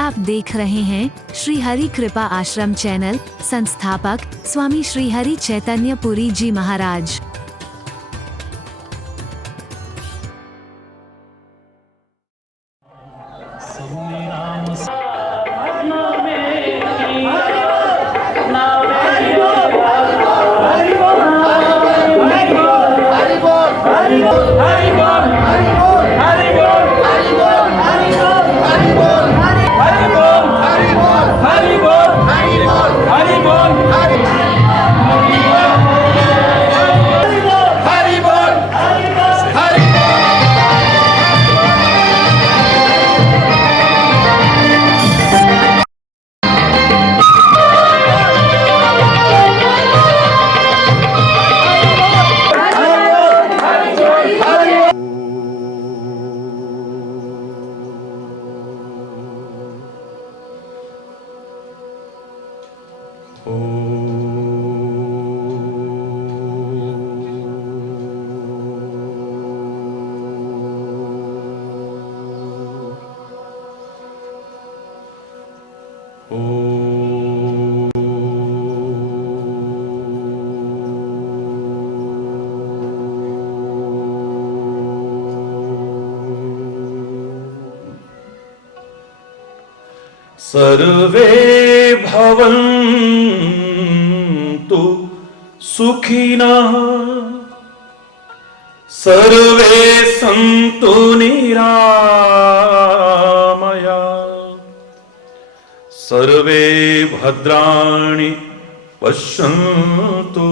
आप देख रहे हैं श्री हरि कृपा आश्रम चैनल। संस्थापक स्वामी श्री हरि चैतन्य पुरी जी महाराज। सर्वे भवन्तु सुखिनः, सर्वे सन्तु निरामयाः, सर्वे भद्राणि पश्यन्तु,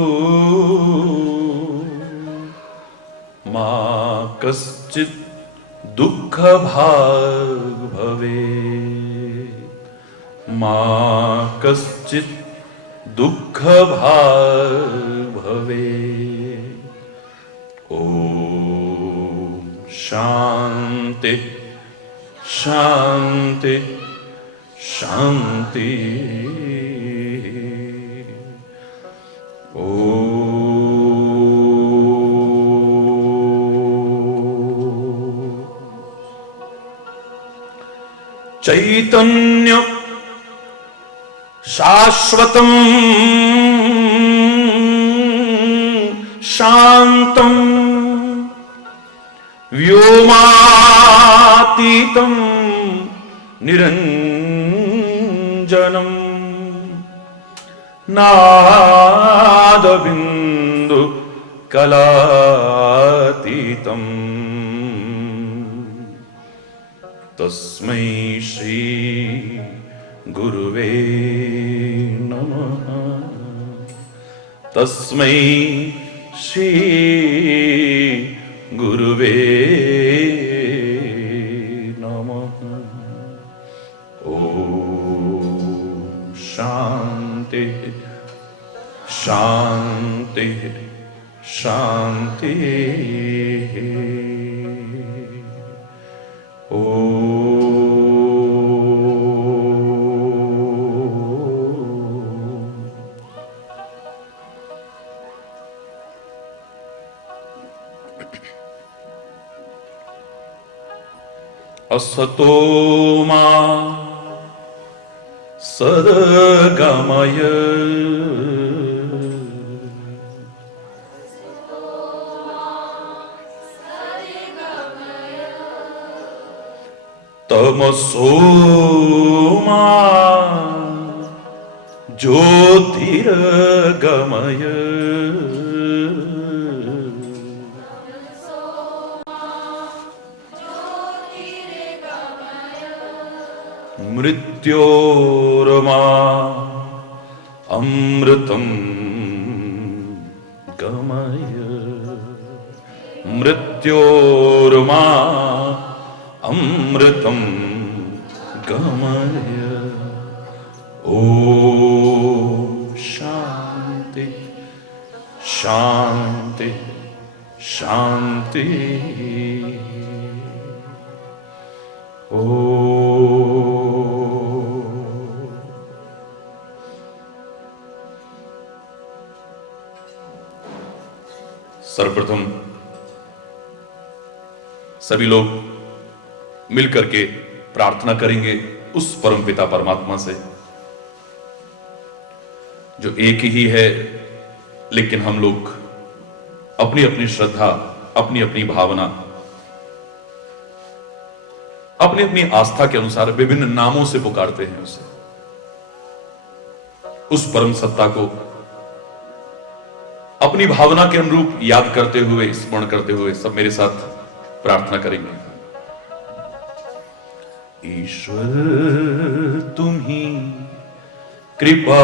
मा कश्चित् दुःखभाग् भवेत्, मा कश्चित् दुःखभाग् भवेत्। ॐ शान्ति शान्ति शान्ति। चैतन्य शाश्वतं शान्तं व्योमातीतं निरञ्जनं नादबिन्दु कलातीतं तस्मै श्री गुरुवे नमः, तस्मै श्री गुरुवे नमः। ॐ शान्ति शान्ति शान्ति। असतो मा सद्गमय, तमसो मा ज्योतिर्गमय, मृत्योर्मा अमृतं गमय, मृत्योर्मा अमृतं गमय। ॐ शान्ति शान्ति शान्ति। ॐ सर्वप्रथम सभी लोग मिलकर के प्रार्थना करेंगे। उस परमपिता परमात्मा से जो एक ही है, लेकिन हम लोग अपनी अपनी श्रद्धा, अपनी अपनी भावना, अपनी अपनी आस्था के अनुसार विभिन्न नामों से पुकारते हैं उसे। उस परम सत्ता को अपनी भावना के अनुरूप याद करते हुए, स्मरण करते हुए सब मेरे साथ प्रार्थना करेंगे। ईश्वर तुम ही कृपा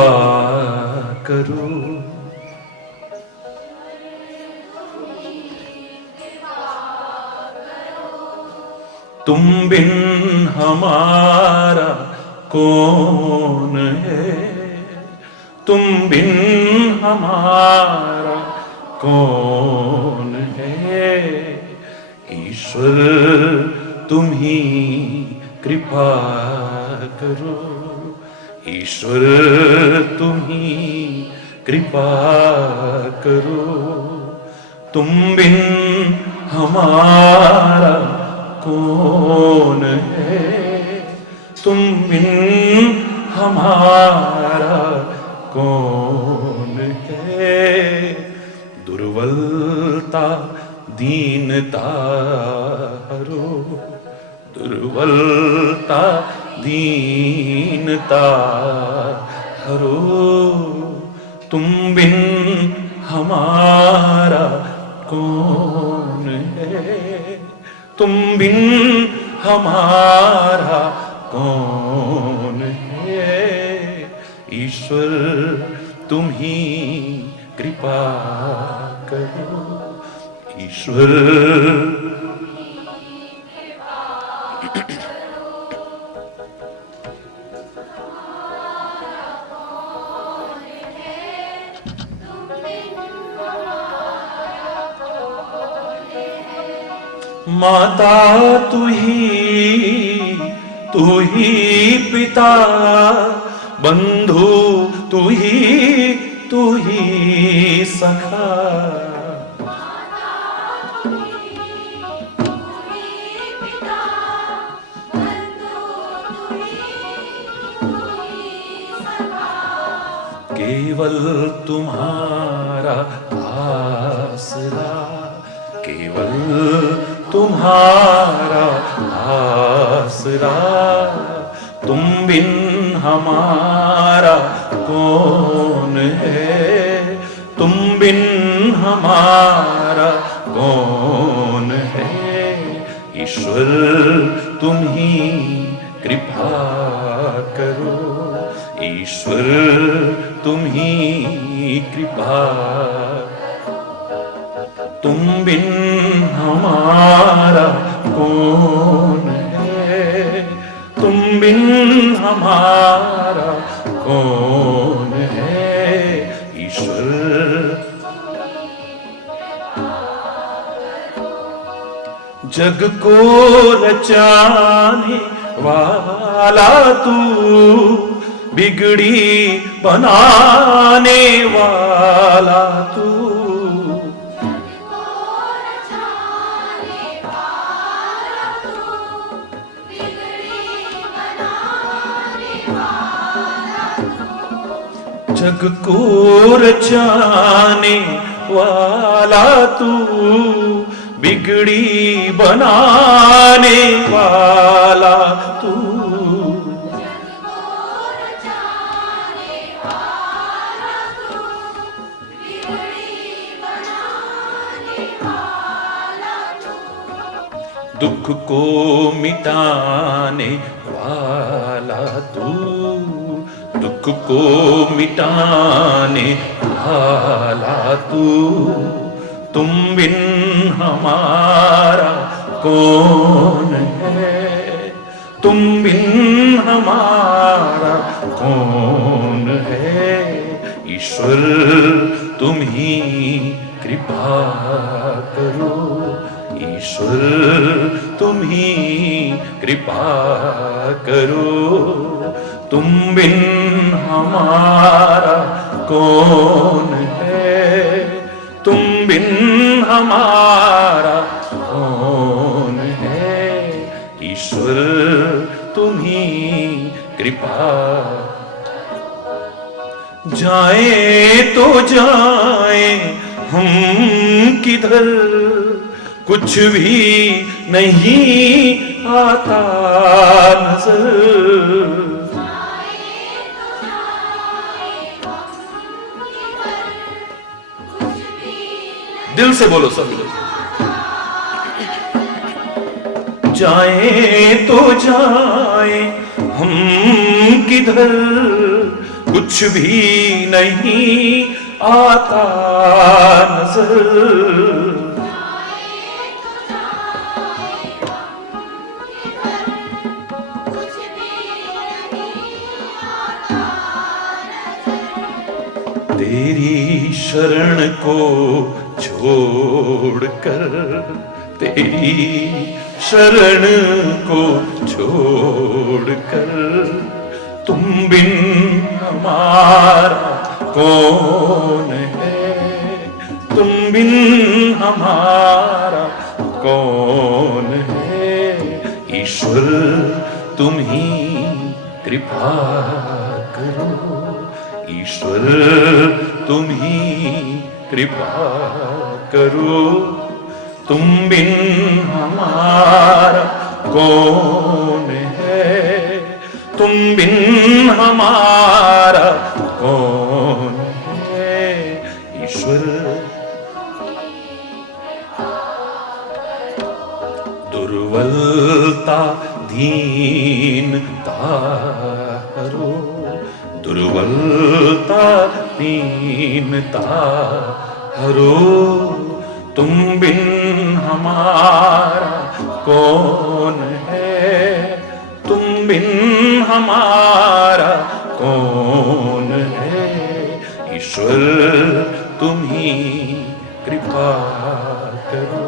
करो, तुम बिन हमारा कौन है, तुम बिन हमारा कौन है। ईश्वर तुम ही कृपा करो, ईश्वर तुम ही कृपा करो, तुम बिन हमारा कौन है, तुम बिन हमारा कौन है। दुर्बलता दीनता हरो, दुर्बलता दीनता हरो, तुम बिन हमारा कौन है, तुम बिन हमारा कौन है। ईश्वर तुम ही कृपा करो, ईश्वर माता तू ही पिता, बंधु तू ही सखा, केवल तुम्हारा आसरा, केवल तुम्हारा आसरा, तुम बिन हमारा कौन है, तुम बिन हमारा कौन है। ईश्वर तुम ही कृपा करो, ईश्वर तुम ही कृपा, तुम बिन हमारा कौन है, तुम बिन हमारा कौन है। ईश्वर जग को रचाने वाला तू, बिगड़ी बनाने वाला तू, जग को रचाने वाला तू, बिगड़ी बनाने वाला तू, दुख को मिटाने वाला तू, दुख को मिटाने वाला तू, तुम बिन हमारा कौन है, तुम बिन हमारा कौन है। ईश्वर तुम ही कृपा करो, ईश्वर तुम ही कृपा करो, तुम बिन हमारा कौन है, तुम बिन हमारा कौन है। ईश्वर तुम्ही कृपा। जाए तो जाए हम किधर, कुछ भी नहीं आता नजर। दिल से बोलो सब लोग। जाए तो जाए हम किधर, कुछ भी नहीं आता नजर। तेरी शरण को छोड़कर, तेरी शरण को छोड़कर, तुम बिन हमारा कौन है, तुम बिन हमारा कौन है। ईश्वर तुम ही कृपा करो, ईश्वर तुम ही कृपा करो। तुम बिन हमारा कौन है, तुम बिन हमारा कौन है। ईश्वर दुर्बलता दीनता हरो, दुर्बलता दीनता हरो। तुम बिन हमारा कौन है, तुम बिन हमारा कौन है। ईश्वर तुम ही कृपा करो,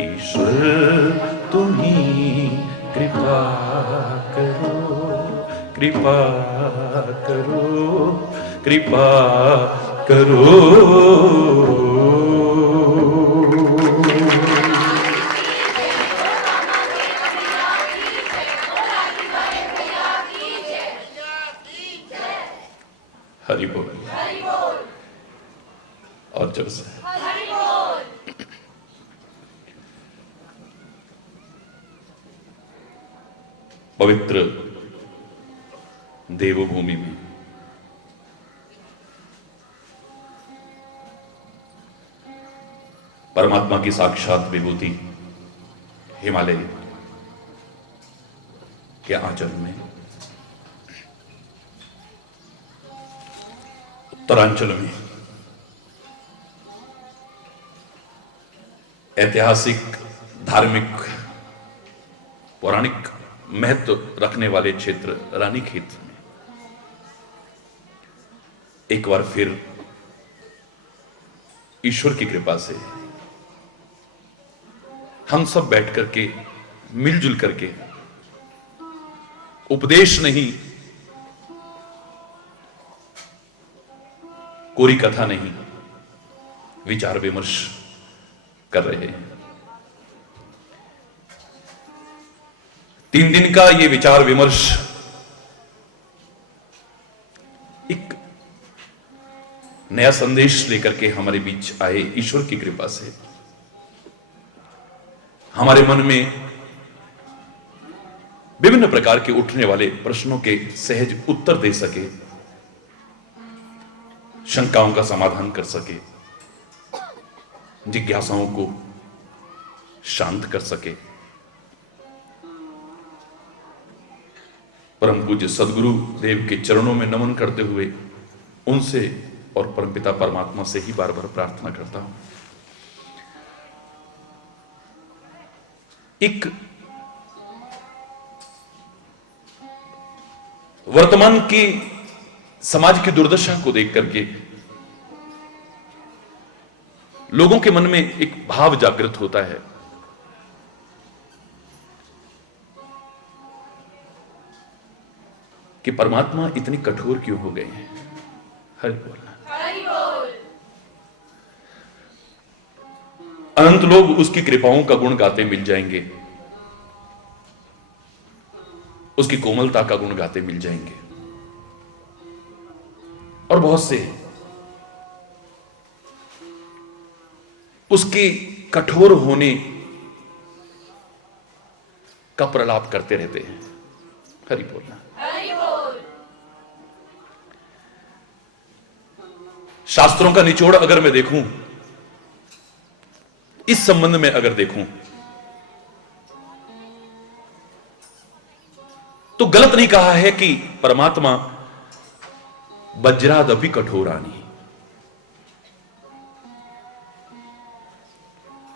ईश्वर तुम ही कृपा करो, कृपा करो, कृपा करो। हरि बोल, और जोर से पवित्र देवभूमि में परमात्मा की साक्षात विभूति हिमालय के आंचल में, उत्तरांचल में ऐतिहासिक, धार्मिक, पौराणिक महत्व रखने वाले क्षेत्र रानीखेत में एक बार फिर ईश्वर की कृपा से हम सब बैठ करके, मिलजुल करके, उपदेश नहीं, कोरी कथा नहीं, विचार विमर्श कर रहे हैं। 3 दिन का ये विचार विमर्श एक नया संदेश लेकर के हमारे बीच आए ईश्वर की कृपा से। हमारे मन में विभिन्न प्रकार के उठने वाले प्रश्नों के सहज उत्तर दे सके, शंकाओं का समाधान कर सके, जिज्ञासाओं को शांत कर सके। परम पूज्य सदगुरु देव के चरणों में नमन करते हुए उनसे और परमपिता परमात्मा से ही बार बार प्रार्थना करता हूं। एक वर्तमान की समाज की दुर्दशा को देख करके लोगों के मन में एक भाव जागृत होता है कि परमात्मा इतने कठोर क्यों हो गए हैं। हरि बोल। अनंत लोग उसकी कृपाओं का गुण गाते मिल जाएंगे, उसकी कोमलता का गुण गाते मिल जाएंगे। और बहुत से उसके कठोर होने का प्रलाप करते रहते हैं। हरि बोलना। शास्त्रों का निचोड़ अगर मैं देखूं, इस संबंध में अगर देखूं, तो गलत नहीं कहा है कि परमात्मा वज्रादपि कठोरानी।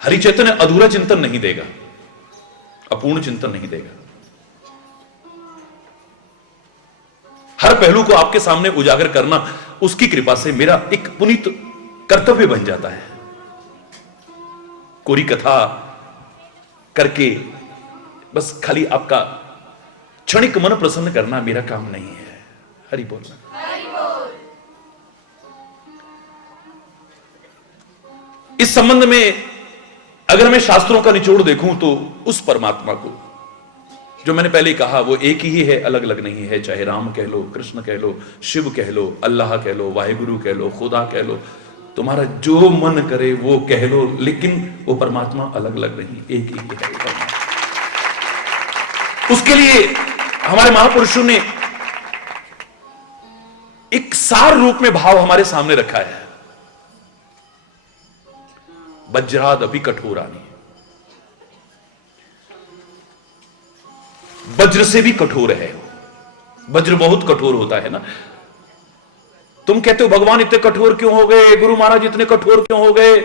हरि चैतन्य अधूरा चिंतन नहीं देगा, अपूर्ण चिंतन नहीं देगा। हर पहलू को आपके सामने उजागर करना उसकी कृपा से मेरा एक पुनीत कर्तव्य बन जाता है। कोरी कथा करके बस खाली आपका क्षणिक मन प्रसन्न करना मेरा काम नहीं है। हरि बोलना। इस संबंध में अगर मैं शास्त्रों का निचोड़ देखूं तो उस परमात्मा को, जो मैंने पहले कहा, वो एक ही है, अलग अलग नहीं है। चाहे राम कह लो, कृष्ण कह लो, शिव कह लो, अल्लाह कह लो, वाहिगुरु कह लो, खुदा कह लो, तुम्हारा जो मन करे वो कह लो, लेकिन वो परमात्मा अलग अलग नहीं, एक ही है। उसके लिए हमारे महापुरुषों ने एक सार रूप में भाव हमारे सामने रखा है। वज्रादपि कठोरानी, वज्र से भी कठोर है। वज्र बहुत कठोर होता है ना। तुम कहते हो भगवान इतने कठोर क्यों हो गए, गुरु महाराज इतने कठोर क्यों हो गए?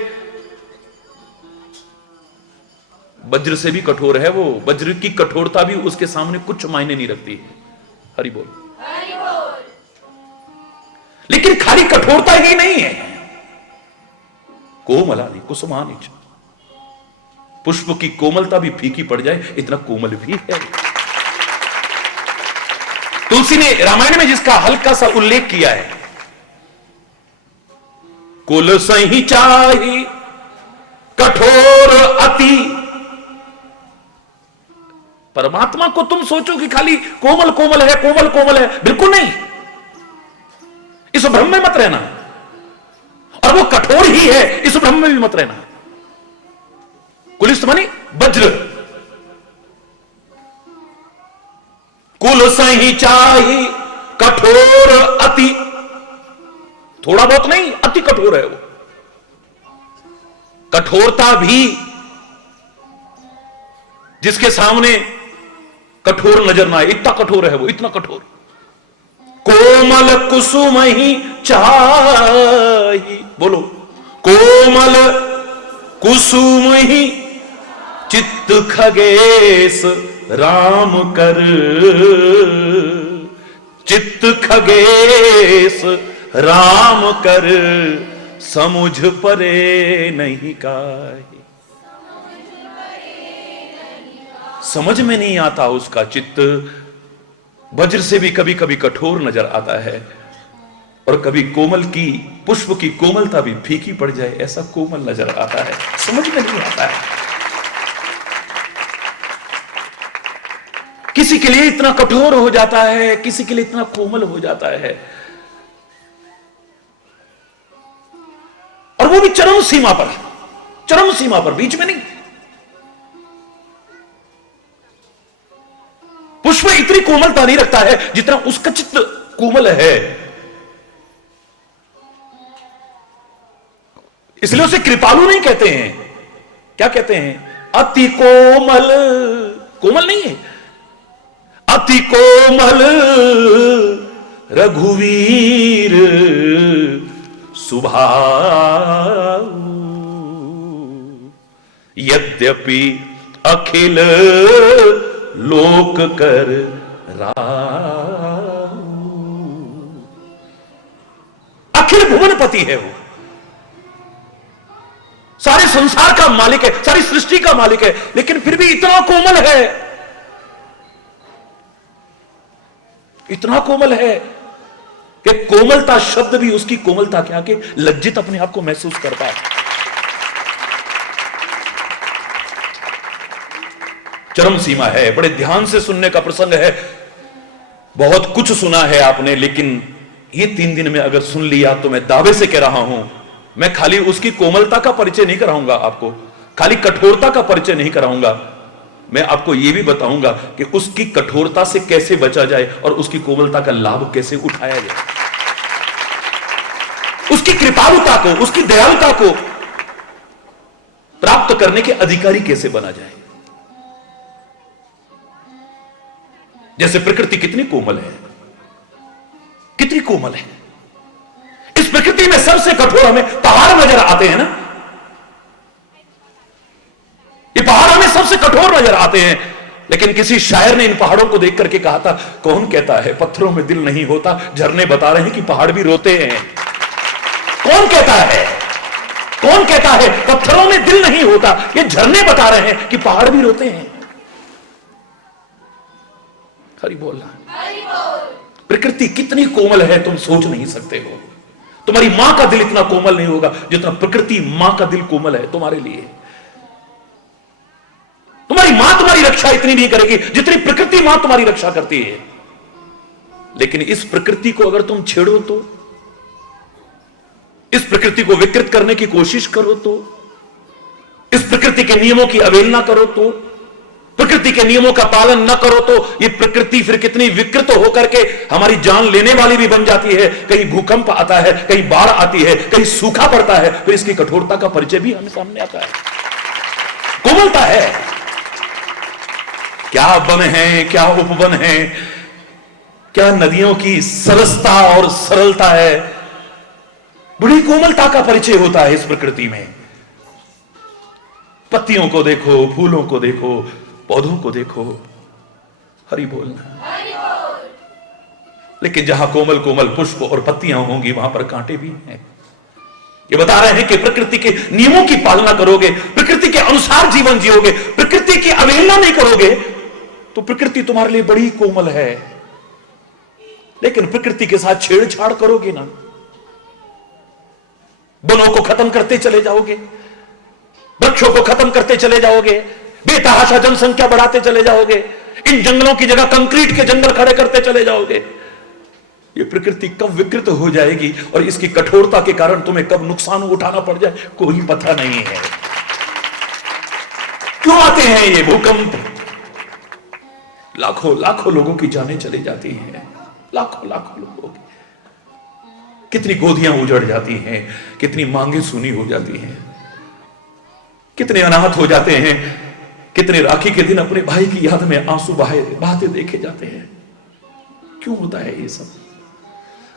वज्र से भी कठोर है वो। वज्र की कठोरता भी उसके सामने कुछ मायने नहीं रखती है। हरि बोल। लेकिन खाली कठोरता ही नहीं है, कोमलानी कुसुमानी च। पुष्प की कोमलता भी फीकी पड़ जाए, इतना कोमल भी है। तुलसी ने रामायण में जिसका हल्का सा उल्लेख किया है, कुल सही चाही कठोर अति। परमात्मा को तुम सोचो कि खाली कोमल कोमल है, कोमल कोमल है, बिल्कुल नहीं। इस भ्रम में मत रहना। और वो कठोर ही है, इस भ्रम में भी मत रहना। कुलिष्ठ मानी वज्र। कुल सही चाही कठोर अति। थोड़ा बहुत नहीं, अति कठोर है वो। कठोरता भी जिसके सामने कठोर नजर ना आए, इतना कठोर है वो, इतना कठोर। कोमल कुसुम ही चाही। बोलो, कोमल कुसुम ही चित्त खगेश राम कर। चित्त खगेश राम कर, समुझ परे नहीं काहे। समझ में नहीं आता उसका चित्त। वज्र से भी कभी कभी कठोर नजर आता है, और कभी कोमल की, पुष्प की कोमलता भी फीकी पड़ जाए ऐसा कोमल नजर आता है। समझ में नहीं आता है। किसी के लिए इतना कठोर हो जाता है, किसी के लिए इतना कोमल हो जाता है, और वो भी चरम सीमा पर, चरम सीमा पर, बीच में नहीं। पुष्प इतनी कोमलता नहीं रखता है जितना उसका चित्त कोमल है। इसलिए उसे कृपालु नहीं कहते हैं। क्या कहते हैं? अति कोमल। कोमल नहीं है, अति कोमल रघुवीर सुभाऊ। यद्यपि अखिल लोक कर राऊ। अखिल भुवनपति है वो, सारे संसार का मालिक है, सारी सृष्टि का मालिक है, लेकिन फिर भी इतना कोमल है, इतना कोमल है कि कोमलता शब्द भी उसकी कोमलता के आके लज्जित अपने आप को महसूस करता है। चरम सीमा है। बड़े ध्यान से सुनने का प्रसंग है। बहुत कुछ सुना है आपने, लेकिन ये 3 दिन में अगर सुन लिया तो मैं दावे से कह रहा हूं, मैं खाली उसकी कोमलता का परिचय नहीं कराऊंगा आपको, खाली कठोरता का परिचय नहीं कराऊंगा, मैं आपको यह भी बताऊंगा कि उसकी कठोरता से कैसे बचा जाए और उसकी कोमलता का लाभ कैसे उठाया जाए, उसकी कृपालुता को, उसकी दयालुता को प्राप्त करने के अधिकारी कैसे बना जाए। जैसे प्रकृति कितनी कोमल है, कितनी कोमल है। इस प्रकृति में सबसे कठोर हमें पहाड़ नजर आते हैं ना, ये पहाड़ हमें सबसे कठोर नजर आते हैं, लेकिन किसी शायर ने इन पहाड़ों को देख करके कहा था, कौन कहता है पत्थरों में दिल नहीं होता, झरने बता रहे हैं कि पहाड़ भी रोते हैं। कौन कहता है, कौन कहता है पत्थरों में दिल नहीं होता, ये झरने बता रहे हैं कि पहाड़ भी रोते हैं। हरि बोल। प्रकृति कितनी कोमल है तुम सोच नहीं सकते हो। तुम्हारी मां का दिल इतना कोमल नहीं होगा जितना प्रकृति मां का दिल कोमल है तुम्हारे लिए। तुम्हारी मां तुम्हारी रक्षा इतनी नहीं करेगी जितनी प्रकृति मां तुम्हारी रक्षा करती है। लेकिन इस प्रकृति को अगर तुम छेड़ो तो, इस प्रकृति को विकृत करने की कोशिश करो तो, इस प्रकृति के नियमों की अवहेलना करो तो, प्रकृति के नियमों का पालन न करो तो, ये प्रकृति फिर कितनी विकृत होकर के हमारी जान लेने वाली भी बन जाती है। कहीं भूकंप आता है, कहीं बाढ़ आती है, कहीं सूखा पड़ता है, फिर इसकी कठोरता का परिचय भी हमें सामने आता है। कोमलता है, क्या वन है, क्या उपवन है, क्या नदियों की सरसता और सरलता है। बड़ी कोमलता का परिचय होता है इस प्रकृति में। पत्तियों को देखो, फूलों को देखो, पौधों को देखो। हरि बोलना। लेकिन जहां कोमल कोमल पुष्प और पत्तियां होंगी वहां पर कांटे भी हैं। ये बता रहे हैं कि प्रकृति के नियमों की पालना करोगे, प्रकृति के अनुसार जीवन जियोगे, प्रकृति की अवहेलना नहीं करोगे तो प्रकृति तुम्हारे लिए बड़ी कोमल है। लेकिन प्रकृति के साथ छेड़छाड़ करोगे ना, वनों को खत्म करते चले जाओगे, वृक्षों को खत्म करते चले जाओगे, बेतहाशा जनसंख्या बढ़ाते चले जाओगे, इन जंगलों की जगह कंक्रीट के जंगल खड़े करते चले जाओगे, ये प्रकृति कब विकृत हो जाएगी और इसकी कठोरता के कारण तुम्हें कब नुकसान उठाना पड़ जाए कोई पता नहीं है। क्यों आते हैं ये भूकंप? लाखों लाखों लोगों की जानें चली जाती हैं, लाखों लाखों लोगों की, कितनी गोदियां उजड़ जाती हैं, कितनी मांगे सुनी हो जाती हैं, कितने अनाथ हो जाते हैं, कितने राखी के दिन अपने भाई की याद में आंसू बहाते देखे जाते हैं। क्यों होता है ये सब?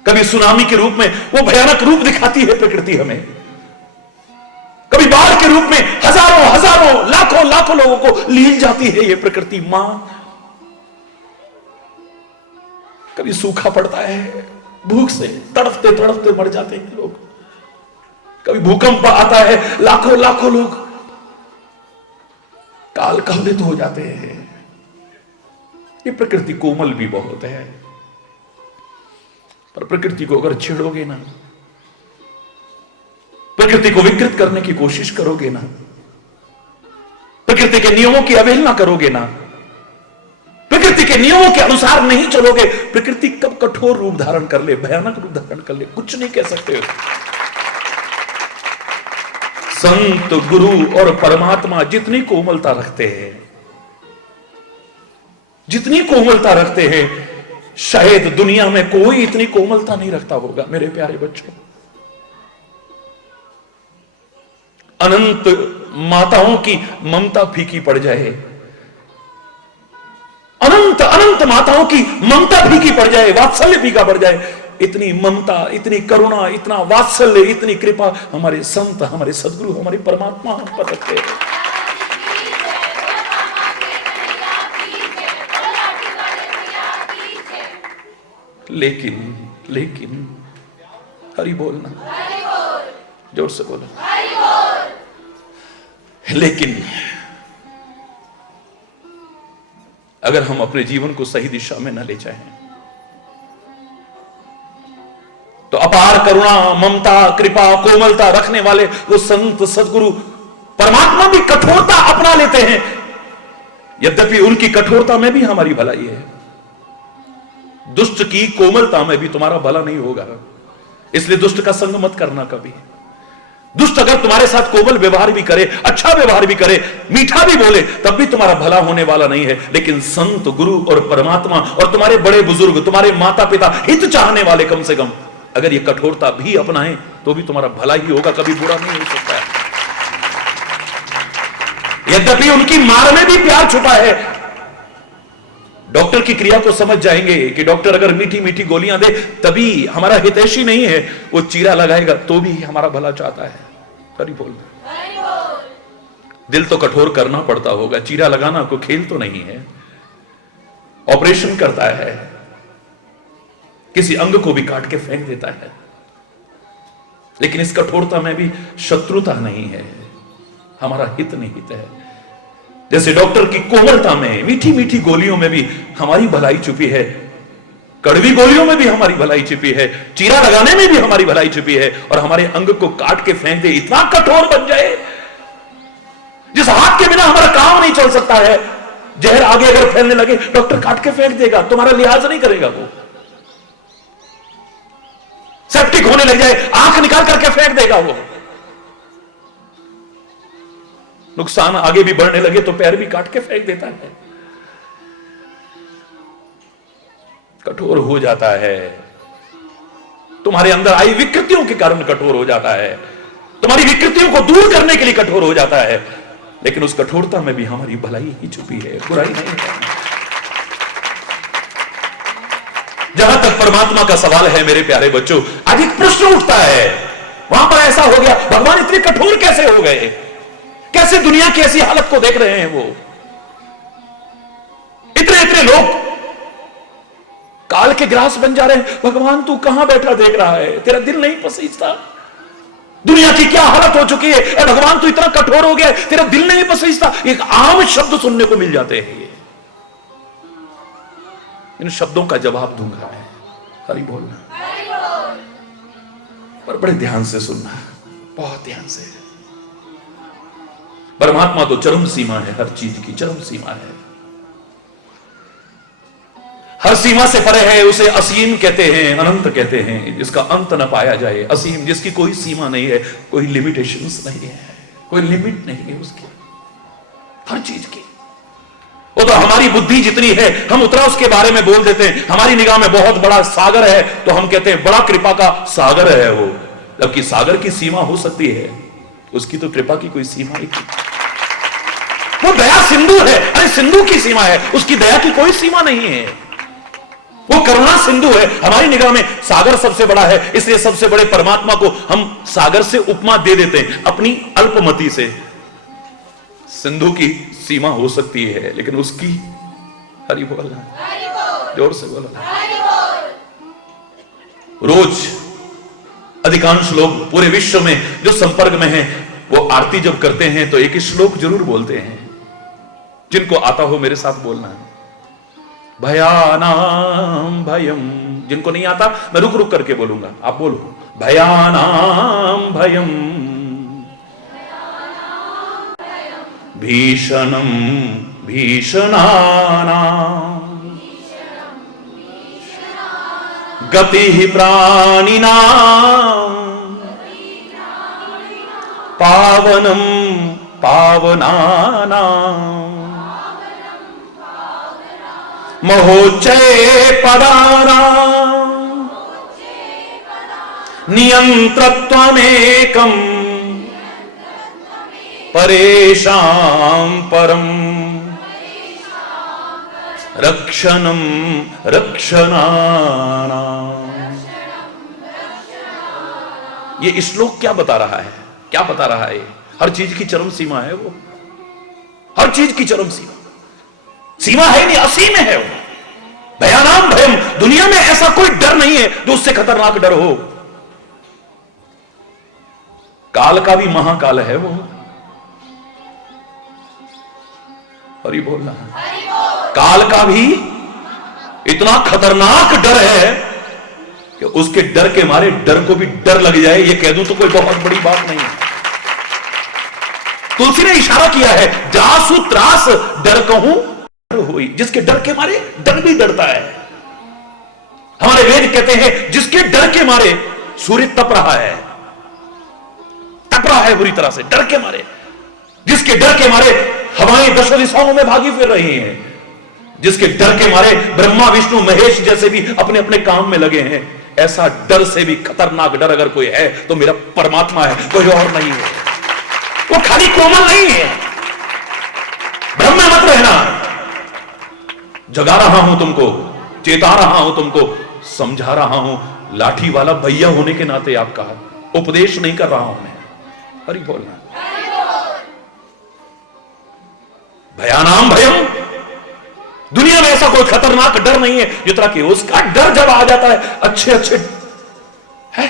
कभी सुनामी के रूप में वो भयानक रूप दिखाती है प्रकृति हमें, कभी बाढ़ के रूप में हजारों हजारों लाखों लाखों लोगों को लील जाती है ये प्रकृति मां, कभी सूखा पड़ता है, भूख से तड़पते तड़पते मर जाते हैं लोग, कभी भूकंप आता है, लाखों लाखों लोग काल कवलित हो जाते हैं। ये प्रकृति कोमल भी बहुत है, पर प्रकृति को अगर छेड़ोगे ना, प्रकृति को विकृत करने की कोशिश करोगे ना, प्रकृति के नियमों की अवहेलना करोगे ना, प्रकृति के नियमों के अनुसार नहीं चलोगे, प्रकृति कब कठोर रूप धारण कर ले, भयानक रूप धारण कर ले, कुछ नहीं कह सकते हो। संत, गुरु और परमात्मा जितनी कोमलता रखते हैं, जितनी कोमलता रखते हैं, शायद दुनिया में कोई इतनी कोमलता नहीं रखता होगा। मेरे प्यारे बच्चों, अनंत माताओं की ममता फीकी पड़ जाए, अनंत अनंत माताओं की ममता फीकी पड़ जाए, वात्सल्य फीका पड़ जाए, इतनी ममता, इतनी करुणा, इतना वात्सल्य, इतनी कृपा हमारे संत, हमारे सदगुरु, हमारे परमात्मा हम पर रखते हैं। लेकिन हरि बोलना, जोर से बोलो, लेकिन अगर हम अपने जीवन को सही दिशा में न ले जाएं तो अपार करुणा, ममता, कृपा, कोमलता रखने वाले वो संत, सदगुरु, परमात्मा भी कठोरता अपना लेते हैं। यद्यपि उनकी कठोरता में भी हमारी भलाई है, दुष्ट की कोमलता में भी तुम्हारा भला नहीं होगा, इसलिए दुष्ट का संग मत करना कभी। दुष्ट अगर तुम्हारे साथ कोमल व्यवहार भी करे, अच्छा व्यवहार भी करे, मीठा भी बोले, तब भी तुम्हारा भला होने वाला नहीं है। लेकिन संत, गुरु और परमात्मा और तुम्हारे बड़े बुजुर्ग, तुम्हारे माता पिता, हित चाहने वाले कम से कम अगर ये कठोरता भी अपनाएं तो भी तुम्हारा भला ही होगा, कभी बुरा नहीं हो सकता है। यद्यपि उनकी मार में भी प्यार छुपा है। डॉक्टर की क्रिया को समझ जाएंगे कि डॉक्टर अगर मीठी मीठी गोलियां दे तभी हमारा हितैषी नहीं है, वो चीरा लगाएगा तो भी हमारा भला चाहता है। हरि बोल। दिल तो कठोर करना पड़ता होगा, चीरा लगाना कोई खेल तो नहीं है। ऑपरेशन करता है, किसी अंग को भी काट के फेंक देता है, लेकिन इस कठोरता में भी शत्रुता नहीं है, हमारा हित निहित है। जैसे डॉक्टर की कोमलता में, मीठी मीठी गोलियों में भी हमारी भलाई छुपी है, कड़वी गोलियों में भी हमारी भलाई छुपी है, चीरा लगाने में भी हमारी भलाई छुपी है, और हमारे अंग को काट के फेंक दे, इतना कठोर बन जाए जिस हाथ के बिना हमारा काम नहीं चल सकता है। जहर आगे अगर फैलने लगे डॉक्टर काट के फेंक देगा, तुम्हारा लिहाज नहीं करेगा। वो सेप्टिक होने लग जाए, आंख निकाल करके फेंक देगा। वो नुकसान आगे भी बढ़ने लगे तो पैर भी काट के फेंक देता है, कठोर हो जाता है। तुम्हारे अंदर आई विकृतियों के कारण कठोर हो जाता है, तुम्हारी विकृतियों को दूर करने के लिए कठोर हो जाता है, लेकिन उस कठोरता में भी हमारी भलाई ही छुपी है, बुराई नहीं है। जहां तक परमात्मा का सवाल है मेरे प्यारे बच्चों, आज एक प्रश्न उठता है, वहां पर ऐसा हो गया, भगवान इतने कठोर कैसे हो गए? कैसे दुनिया की ऐसी हालत को देख रहे हैं? वो इतने इतने लोग काल के ग्रास बन जा रहे हैं। भगवान तू कहां बैठा देख रहा है? तेरा दिल नहीं पसीजता? दुनिया की क्या हालत हो चुकी है, भगवान तू इतना कठोर हो गया, तेरा दिल नहीं पसीजता? एक आम शब्द सुनने को मिल जाते हैं। ये इन शब्दों का जवाब दूंगा मैं, हरि बोलना, पर बड़े ध्यान से सुनना, बहुत ध्यान से। परमात्मा तो चरम सीमा है, हर चीज की चरम सीमा है, हर सीमा से परे है। उसे असीम कहते हैं, अनंत कहते हैं, जिसका अंत न पाया जाए। असीम जिसकी कोई सीमा नहीं है, कोई लिमिटेशंस नहीं है, कोई लिमिट नहीं है उसकी, हर चीज की। वो तो हमारी बुद्धि जितनी है हम उतना उसके बारे में बोल देते हैं। हमारी निगाह में बहुत बड़ा सागर है तो हम कहते हैं बड़ा कृपा का सागर है वो, जबकि सागर की सीमा हो सकती है, उसकी तो कृपा की कोई सीमा ही नहीं। वो दया सिंधु है, अरे सिंधु की सीमा है, उसकी दया की कोई सीमा नहीं है। वो करुणा सिंधु है, हमारी निगाह में सागर सबसे बड़ा है, इसलिए सबसे बड़े परमात्मा को हम सागर से उपमा दे देते हैं अपनी अल्पमति से। सिंधु की सीमा हो सकती है, लेकिन उसकी, हरि बोल, जोर से बोलो। रोज अधिकांश लोग पूरे विश्व में जो संपर्क में हैं, वो आरती जब करते हैं तो एक श्लोक जरूर बोलते हैं। जिनको आता हो मेरे साथ बोलना है, भयानाम भयम। जिनको नहीं आता मैं रुक रुक करके बोलूंगा, आप बोलो, भयानाम भयम भीषणम भीषणानाम गति प्राणिनाम पावनम पावनानाम महोच्चये पदानां नियंत्रत्वमेकं परेषां परं रक्षणं रक्षणानां। ये श्लोक क्या बता रहा है? क्या बता रहा है? हर चीज की चरम सीमा है वो, हर चीज की चरम सीमा। सीमा है नहीं, असीम है वो। भयानाम भयम, दुनिया में ऐसा कोई डर नहीं है जो उससे खतरनाक डर हो। काल का भी महाकाल है वो, हरि बोलना। काल का भी इतना खतरनाक डर है कि उसके डर के मारे डर को भी डर लग जाए, ये कह दूं तो कोई बहुत बड़ी बात नहीं है। तुलसी ने इशारा किया है, जासु त्रास डर कहूं हुई, जिसके डर के मारे डर भी डरता है। हमारे वेद कहते हैं जिसके डर के मारे सूर्य तप रहा है बुरी तरह से, डर के मारे, जिसके डर के मारे हवाएं दशों दिशाओं में भागी फिर रही हैं, जिसके डर के मारे ब्रह्मा विष्णु महेश जैसे भी अपने अपने काम में लगे हैं, ऐसा डर से भी खतरनाक डर अगर कोई है तो मेरा परमात्मा है, कोई और नहीं है। वो खाली कोमल नहीं है। भ्रम में मत रहना, जगा रहा हूं तुमको, चेता रहा हूं तुमको, समझा रहा हूं, लाठी वाला भैया होने के नाते आपका उपदेश नहीं कर रहा हूं मैं। हरि बोलना। भयानाम भयम, दुनिया में ऐसा कोई खतरनाक डर नहीं है जितना कि उसका डर जब आ जाता है अच्छे अच्छे है,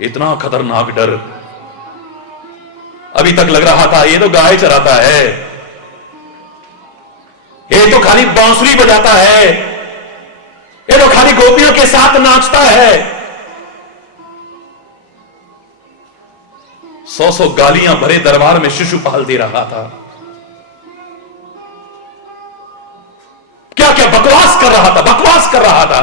इतना खतरनाक डर। अभी तक लग रहा था ये तो गाय चराता है, ये तो खाली बांसुरी बजाता है, ये तो खाली गोपियों के साथ नाचता है। 100 गालियां भरे दरबार में शिशुपाल दे रहा था, क्या क्या बकवास कर रहा था, बकवास कर रहा था।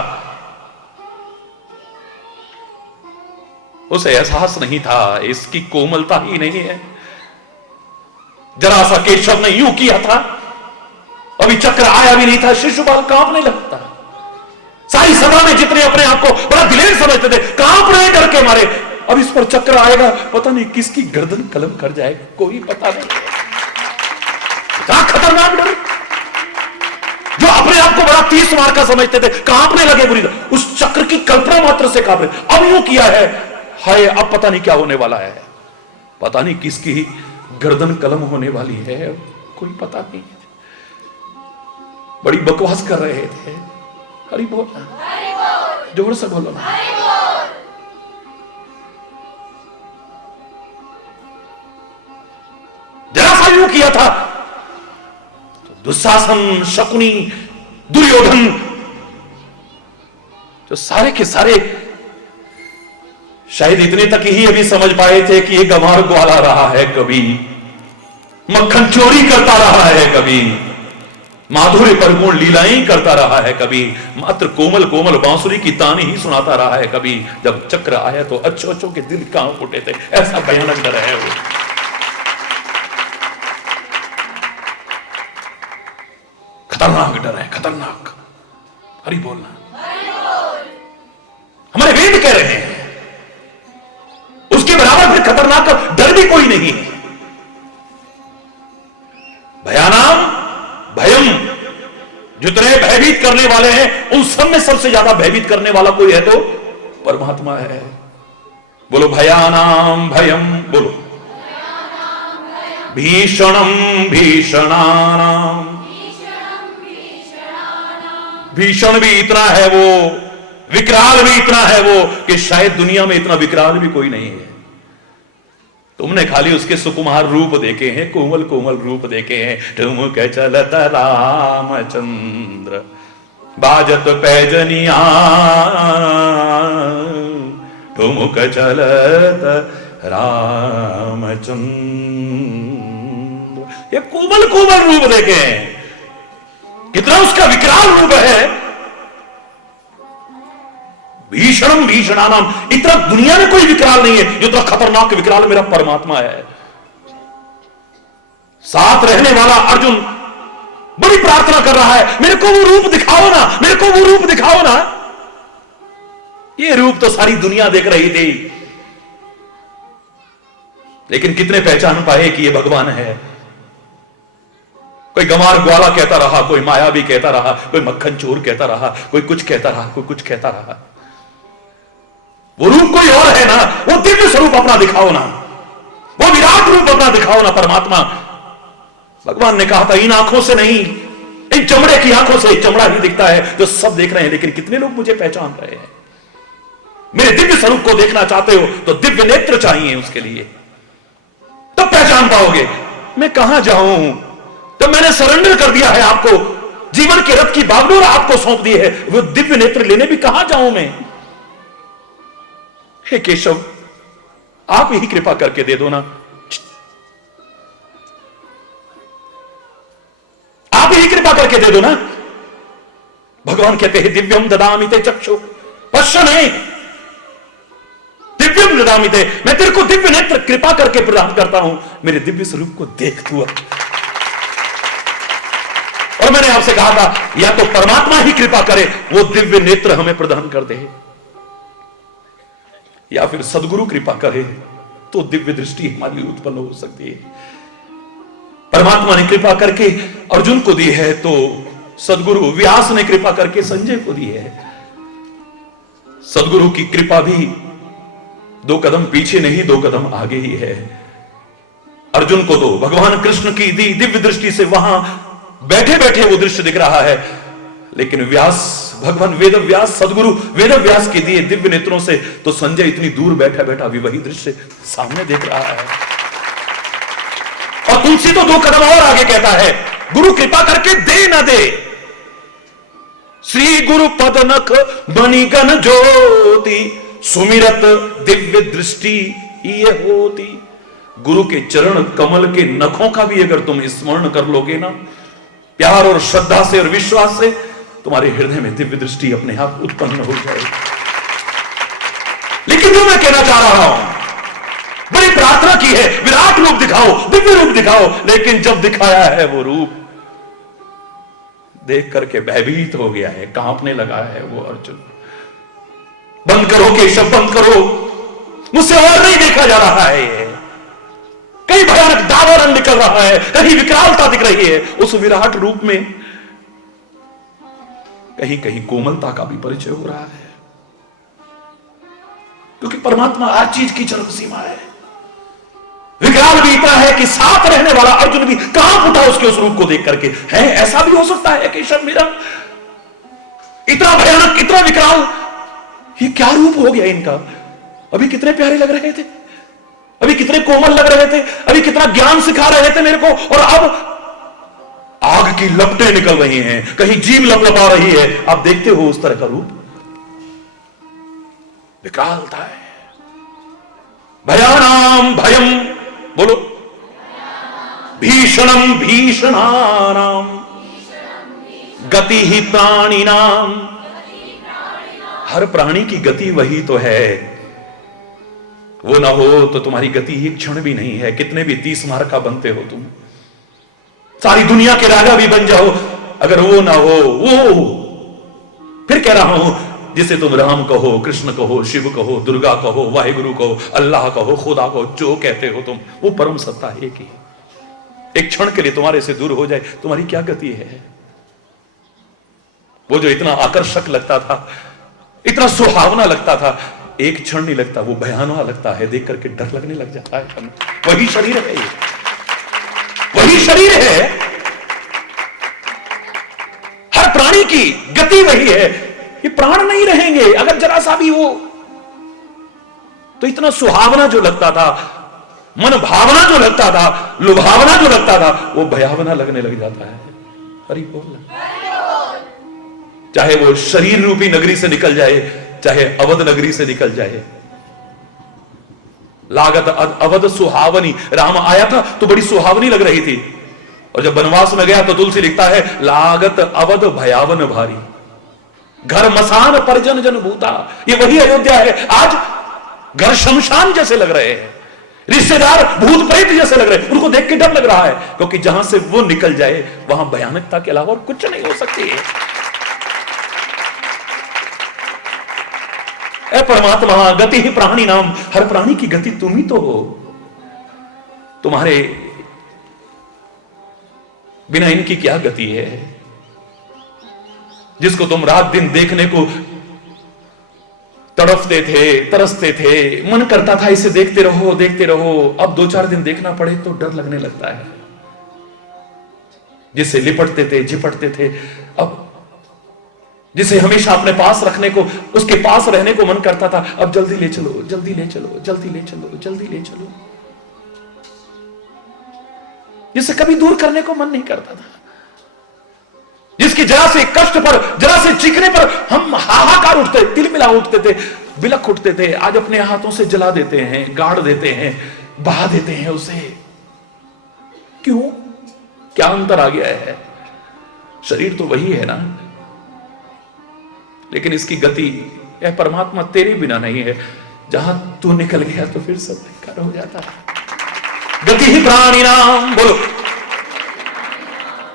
उसे एहसास नहीं था इसकी कोमलता ही नहीं है। जरा सा केशव ने यूं किया था, अभी चक्र आया भी नहीं था, शिशुपाल कांपने लगता। सारी सभा में जितने अपने आप को बड़ा दिलेर समझते थे कांप रहे डर के मारे। अब इस पर चक्र आएगा, पता नहीं किसकी गर्दन कलम कर जाएगा, कोई पता नहीं। इतना खतरनाक डर, जो अपने आप को बड़ा 30 मार का समझते थे कांपने लगे बुरी तरह। उस चक्र की कल्पना मात्र से कांप रहे। अब यूं किया है, हाय अब पता नहीं क्या होने वाला है, पता नहीं किसकी गर्दन कलम होने वाली है, कोई पता नहीं। बड़ी बकवास कर रहे थे। हरि बोल, जोर से बोलो ना। जरा सा यूं किया था तो दुशासन, शकुनी, दुर्योधन, जो सारे के सारे शायद इतने तक ही अभी समझ पाए थे कि ये गंवार ग्वाला रहा है, कभी मक्खन चोरी करता रहा है, कभी माधुर्य परिपूर्ण लीलाएं करता रहा है, कभी मात्र कोमल कोमल बांसुरी की तानी ही सुनाता रहा है, कभी जब चक्र आया तो अच्छो अच्छो के दिल कांप उठे थे। ऐसा भयानक डर है वो। खतरनाक डर है, खतरनाक। हरि बोलना। हमारे वेद कह रहे हैं उसके बराबर फिर खतरनाक डर भी कोई नहीं है। भयानाम भयम, जितने भयभीत करने वाले हैं उन सब में सबसे ज्यादा भयभीत करने वाला कोई है तो परमात्मा है। बोलो भयानाम भयम, बोलो भीषणम भीषणानाम। भीषण भी इतना है वो, विकराल भी इतना है वो कि शायद दुनिया में इतना विकराल भी कोई नहीं है। तुमने खाली उसके सुकुमार रूप देखे हैं, कोमल कोमल रूप देखे हैं। ठुमक चलत रामचंद्र बाजत पैजनिया, ठुमक चलत रामचंद्र, ये कोमल कोमल रूप देखे हैं। कितना उसका विकराल रूप है। भीषणम भीषणानाम, इतना दुनिया में कोई विकराल नहीं है जितना खतरनाक विकराल मेरा परमात्मा है। साथ रहने वाला अर्जुन बड़ी प्रार्थना कर रहा है, मेरे को वो रूप दिखाओ ना, मेरे को वो रूप दिखाओ ना। ये रूप तो सारी दुनिया देख रही थी, लेकिन कितने पहचान पाए कि ये भगवान है। कोई गंवार ग्वाला कहता रहा, कोई मायावी कहता रहा, कोई मक्खन चोर कहता रहा, कोई कुछ कहता रहा, कोई कुछ कहता रहा। वो रूप कोई और है ना, वो दिव्य स्वरूप अपना दिखाओ ना, वो विराट रूप अपना दिखाओ ना। परमात्मा भगवान ने कहा था इन आंखों से नहीं, इन चमड़े की आंखों से चमड़ा ही दिखता है जो सब देख रहे हैं, लेकिन कितने लोग मुझे पहचान रहे हैं। मेरे दिव्य स्वरूप को देखना चाहते हो तो दिव्य नेत्र चाहिए, उसके लिए तब पहचान पाओगे। मैं कहां जाऊं, तो मैंने सरेंडर कर दिया है आपको, जीवन के रथ की बागडोर आपको सौंप दी है, वो दिव्य नेत्र लेने भी कहां जाऊं मैं। हे केशव, आप ही कृपा करके दे दो ना, आप ही भी कृपा करके दे दो ना। भगवान कहते हैं दिव्यम ददामि ते चक्षु पश्य नहीं, दिव्यम ददामि ते, मैं तेरे को दिव्य नेत्र कृपा करके प्रदान करता हूं, मेरे दिव्य स्वरूप को देख तू। और मैंने आपसे कहा था या तो परमात्मा ही कृपा करे, वो दिव्य नेत्र हमें प्रदान कर दे, या फिर सदगुरु कृपा करे तो दिव्य दृष्टि हमारी उत्पन्न हो सकती है। परमात्मा ने कृपा करके अर्जुन को दी है, तो सदगुरु व्यास ने कृपा करके संजय को दी है। सदगुरु की कृपा भी 2 कदम पीछे नहीं 2 कदम आगे ही है। अर्जुन को तो भगवान कृष्ण की दी दिव्य दृष्टि से वहां बैठे बैठे वो दृश्य दिख रहा है, लेकिन व्यास भगवान वेद व्यास सदगुरु वेद व्यास के दिए दिव्य नेत्रों से तो संजय इतनी दूर बैठा बैठा भी वही दृश्य सामने देख रहा है। और तुलसी तो 2 कदम और आगे कहता है, गुरु कृपा करके दे ना दे, श्री गुरु पद नख बनिगन ज्योति, सुमिरत दिव्य दृष्टि ये होती। गुरु के चरण कमल के नखों का भी अगर तुम स्मरण कर लोगे ना, प्यार और श्रद्धा से और विश्वास से, तुम्हारे हृदय में दिव्य दृष्टि अपने आप उत्पन्न हो जाएगी। लेकिन जो मैं कहना चाह रहा हूं, बड़ी प्रार्थना की है विराट रूप दिखाओ, दिव्य रूप दिखाओ, लेकिन जब दिखाया है वो रूप देख करके भयभीत हो गया है, कांपने लगा है वो अर्जुन। बंद करो केशव बंद करो, मुझसे और नहीं देखा जा रहा है, कहीं भयानक दावा रंग निकल रहा है, कहीं विकरालता दिख रही है उस विराट रूप में, कहीं कहीं कोमलता का भी परिचय हो रहा है, क्योंकि परमात्मा हर चीज की चरम सीमा है। विकराल भी इतना है कि साथ रहने वाला अर्जुन भी कांप उठा उसके उस रूप को देख करके। है ऐसा भी हो सकता है केशव मेरा, इतना भयानक इतना विकराल, ये क्या रूप हो गया इनका? अभी कितने प्यारे लग रहे थे, अभी कितने कोमल लग रहे थे, अभी कितना ज्ञान सिखा रहे थे मेरे को, और अब आग की लपटें निकल रही हैं, कहीं जीभ लपलपा रही है। आप देखते हो उस तरह का रूप, विकरालता है। भयानाम भयम, बोलो, भीषणम भीषणानाम गति ही प्राणिनाम, हर प्राणी की गति वही तो है, वो ना हो तो तुम्हारी गति एक क्षण भी नहीं है। कितने भी 30 मार का बनते हो तुम, सारी दुनिया के राजा भी बन जाओ, अगर वो ना हो, वो फिर कह रहा हूं, जिसे तुम राम कहो, कृष्ण कहो, शिव कहो, दुर्गा कहो, वाहिगुरु कहो, अल्लाह कहो, खुदा कहो, जो कहते हो तुम, वो परम सत्ता एक ही। एक क्षण के लिए तुम्हारे से दूर हो जाए, तुम्हारी क्या गति है? वो जो इतना आकर्षक लगता था, इतना सुहावना लगता था, एक क्षण नहीं लगता, वो भयानक लगता है, देख करके डर लगने लग जाता है। वही शरीर है ये, वही शरीर है, हर प्राणी की गति वही है। ये प्राण नहीं रहेंगे अगर जरा सा भी हो, तो इतना सुहावना जो लगता था, मन भावना जो लगता था, लुभावना जो लगता था, वो भयावना लगने लग जाता है। हरि बोल। चाहे वो शरीर रूपी नगरी से निकल जाए, चाहे अवध नगरी से निकल जाए, लागत अवध सुहावनी। राम आया था तो बड़ी सुहावनी लग रही थी, और जब वनवास में गया तो तुलसी लिखता है लागत अवध भयावन भारी, घर मसान परिजन जन भूता। ये वही अयोध्या है, आज घर शमशान जैसे लग रहे हैं, रिश्तेदार भूत प्रेत जैसे लग रहे हैं, उनको देख के डर लग रहा है, क्योंकि जहां से वो निकल जाए वहां भयानकता के अलावा और कुछ नहीं हो सकती है। ए परमात्मा गति ही प्राणी नाम, हर प्राणी की गति तुम ही तो हो, तुम्हारे बिना इनकी क्या गति है? जिसको तुम रात दिन देखने को तड़पते थे, तरसते थे, मन करता था इसे देखते रहो देखते रहो, अब 2-4 दिन देखना पड़े तो डर लगने लगता है। जिसे लिपटते थे झिपटते थे, अब जिसे हमेशा अपने पास रखने को, उसके पास रहने को मन करता था, अब जल्दी ले चलो जल्दी ले चलो जल्दी ले चलो जल्दी ले चलो। जिसे कभी दूर करने को मन नहीं करता था, जिसकी जरा से कष्ट पर, जरा से चीखने पर हम हाहाकार उठते, तिलमिला उठते थे, बिलख उठते थे, आज अपने हाथों से जला देते हैं, गाड़ देते हैं, बहा देते हैं उसे। क्यों? क्या अंतर आ गया है? शरीर तो वही है ना, लेकिन इसकी गति यह परमात्मा तेरे बिना नहीं है। जहां तू निकल गया तो फिर सब बेकार हो जाता है। गति ही प्राणी नाम, बोलो,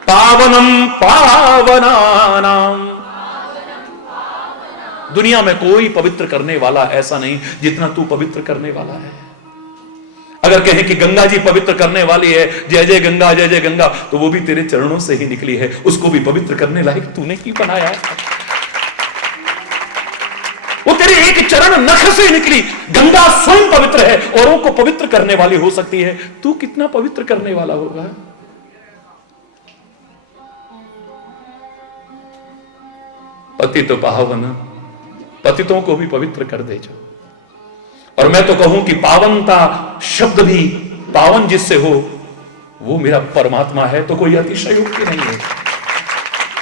पावनम पावनानाम। दुनिया में कोई पवित्र करने वाला ऐसा नहीं जितना तू पवित्र करने वाला है। अगर कहें कि गंगा जी पवित्र करने वाली है, जय जय गंगा जय जय गंगा, तो वो भी तेरे चरणों से ही निकली है। उसको भी पवित्र करने लायक तूने ही बनाया है। वो तेरे एक चरण नख से निकली। गंगा स्वयं पवित्र है, औरों को पवित्र करने वाली हो सकती है, तू कितना पवित्र करने वाला होगा। पति तो पावन, पतितों को भी पवित्र कर दे जो। और मैं तो कहूं कि पावनता शब्द भी पावन जिससे हो वो मेरा परमात्मा है, तो कोई अतिशयोक्ति नहीं है।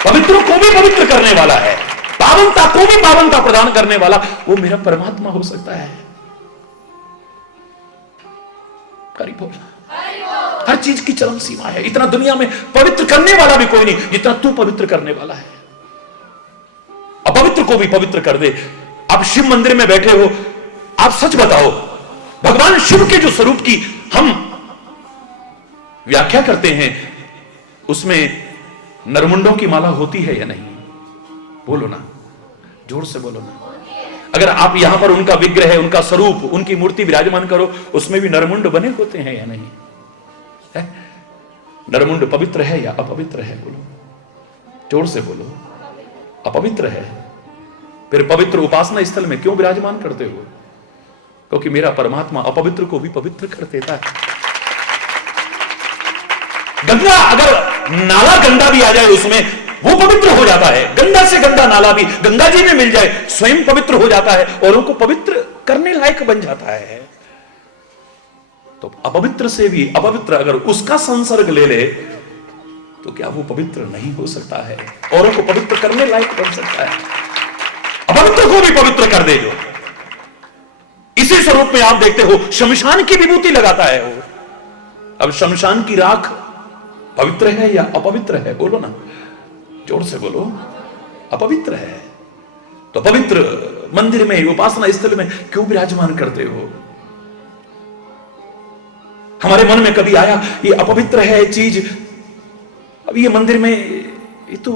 पवित्रों को भी पवित्र करने वाला है, पावनता को भी पावनता प्रदान करने वाला वो मेरा परमात्मा हो सकता है। हरि बोल। हर चीज की चरम सीमा है। इतना दुनिया में पवित्र करने वाला भी कोई नहीं जितना तू पवित्र करने वाला है। अपवित्र को भी पवित्र कर दे। आप शिव मंदिर में बैठे हो, आप सच बताओ, भगवान शिव के जो स्वरूप की हम व्याख्या करते हैं उसमें नरमुंडों की माला होती है या नहीं? बोलो ना, जोर से बोलो ना। अगर आप यहां पर उनका विग्रह है, उनका स्वरूप, उनकी मूर्ति विराजमान करो, उसमें भी नरमुंड बने होते हैं या नहीं है? नरमुंड पवित्र है या अपवित्र है? बोलो, जोर से बोलो। अपवित्र है। फिर पवित्र उपासना स्थल में क्यों विराजमान करते हो? क्योंकि मेरा परमात्मा अपवित्र को भी पवित्र कर देता है। गंगा, अगर नाला गंदा भी आ जाए उसमें, वो पवित्र हो जाता है। गंदा से गंदा नाला भी गंगा जी में मिल जाए, स्वयं पवित्र हो जाता है, औरों को पवित्र करने लायक बन जाता है। तो अपवित्र से भी अपवित्र अगर उसका संसर्ग ले ले तो क्या वो पवित्र नहीं हो सकता है? औरों को पवित्र करने लायक बन सकता है। अपवित्र को भी पवित्र कर दे जो। इसी स्वरूप में आप देखते हो शमशान की विभूति लगाता है वो। अब शमशान की राख पवित्र है या अपवित्र है? बोलो ना, जोर से बोलो। अपवित्र है। तो पवित्र मंदिर में, उपासना स्थल में क्यों विराजमान करते हो? हमारे मन में कभी आया ये अपवित्र है चीज, अब ये मंदिर में ये तो